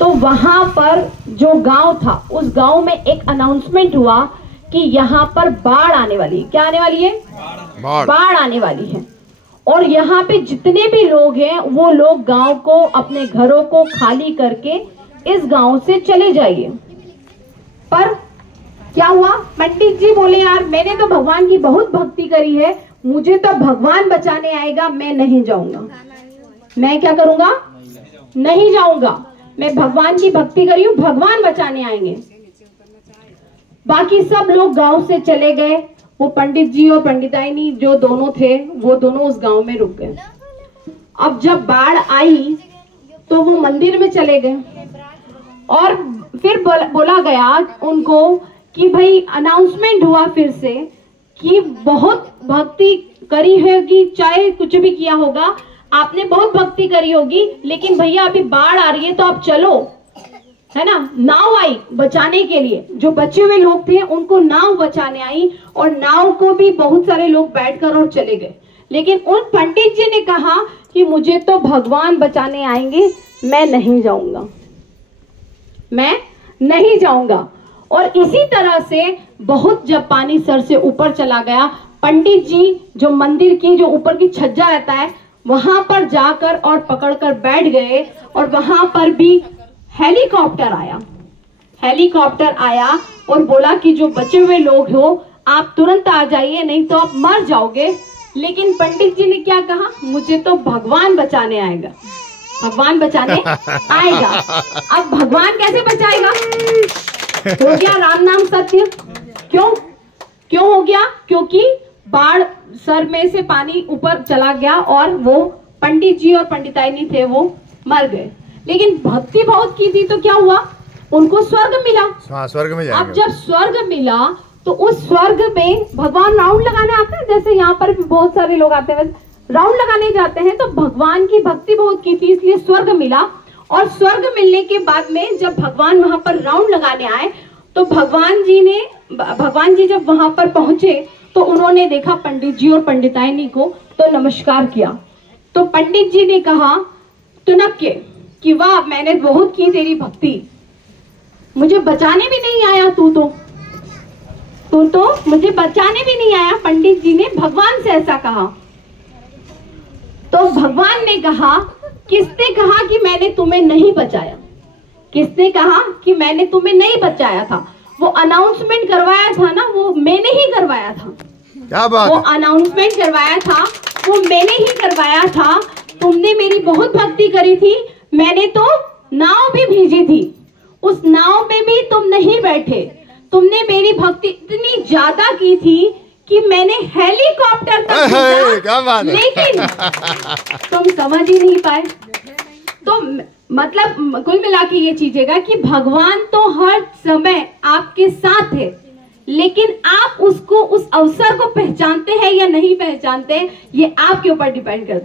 तो वहां पर जो गांव था उस गांव में एक अनाउंसमेंट हुआ कि यहाँ पर बाढ़ आने वाली है। क्या आने वाली है? बाढ़ आने वाली है। और यहाँ पे जितने भी लोग हैं वो लोग गांव को, अपने घरों को खाली करके इस गांव से चले जाइए। पर क्या हुआ? पंडित जी बोले यार मैंने तो भगवान की बहुत भक्ति करी है, मुझे तो भगवान बचाने आएगा, मैं नहीं जाऊंगा। मैं क्या करूंगा? नहीं जाऊंगा। मैं भगवान की भक्ति करी हूं, भगवान बचाने आएंगे। बाकी सब लोग गांव से चले गए। वो पंडित जी और पंडिताइनी जो दोनों थे वो दोनों उस गांव में रुक गए। अब जब बाढ़ आई तो वो मंदिर में चले गए और फिर बोला गया उनको कि भाई अनाउंसमेंट हुआ फिर से कि बहुत भक्ति करी होगी, चाहे कुछ भी किया होगा, आपने बहुत भक्ति करी होगी, लेकिन भैया अभी बाढ़ आ रही है तो आप चलो, है ना। नाव आई बचाने के लिए, जो बचे हुए लोग थे उनको नाव बचाने आई और नाव को भी बहुत सारे लोग बैठकर और चले गए। लेकिन उन पंडित जी ने कहा कि मुझे तो भगवान बचाने आएंगे, मैं नहीं जाऊंगा, मैं नहीं जाऊंगा। और इसी तरह से बहुत जब पानी सर से ऊपर चला गया, पंडित जी जो मंदिर की जो ऊपर की छज्जा रहता है वहां पर जाकर और पकड़कर बैठ गए। और वहां पर भी हेलीकॉप्टर आया और बोला कि जो बचे हुए लोग हो आप तुरंत आ जाइए, नहीं तो आप मर जाओगे। लेकिन पंडित जी ने क्या कहा? मुझे तो भगवान बचाने आएगा, भगवान बचाने आएगा। अब भगवान कैसे बचाएगा? हो गया राम नाम सत्य। क्यों हो गया? क्योंकि बाढ़ सर में से पानी ऊपर चला गया और वो पंडित जी और पंडिताइनी थे वो मर गए। लेकिन भक्ति बहुत की थी तो क्या हुआ? उनको स्वर्ग मिला। हाँ, स्वर्ग में जाएंगे। अब जब स्वर्ग मिला तो उस स्वर्ग में भगवान राउंड लगाने आते हैं, जैसे यहाँ पर भी बहुत सारे लोग आते हैं राउंड लगाने जाते हैं। तो भगवान की भक्ति बहुत की थी इसलिए स्वर्ग मिला। और स्वर्ग मिलने के बाद में जब भगवान वहां पर राउंड लगाने आए तो भगवान जी जब वहां पर पहुंचे तो उन्होंने देखा पंडित जी और पंडिताइनी को, तो नमस्कार किया। तो पंडित जी ने कहा तुनक्के कि वाह मैंने बहुत की तेरी भक्ति, मुझे बचाने भी नहीं आया, तू तो मुझे बचाने भी नहीं आया। पंडित जी ने भगवान से ऐसा कहा। तो भगवान ने कहा, किसने कहा कि मैंने तुम्हें नहीं बचाया? किसने कहा कि मैंने तुम्हें नहीं बचाया था? वो अनाउंसमेंट करवाया था ना, वो मैंने ही करवाया था। क्या बात? वो अनाउंसमेंट करवाया था वो मैंने ही करवाया था। तुमने मेरी बहुत भक्ति करी थी, मैंने तो नाव भी भेजी थी, उस नाव में भी तुम नहीं बैठे। तुमने मेरी भक्ति इतनी ज्यादा की थी कि मैंने हेलीकॉप्टर तक भेजा, लेकिन तुम समझ ही नहीं पाए। तो मतलब कुल मिला के ये चीजेगा कि भगवान तो हर समय आपके साथ है, लेकिन आप उसको, उस अवसर को पहचानते हैं या नहीं पहचानते, ये आपके ऊपर डिपेंड करता है।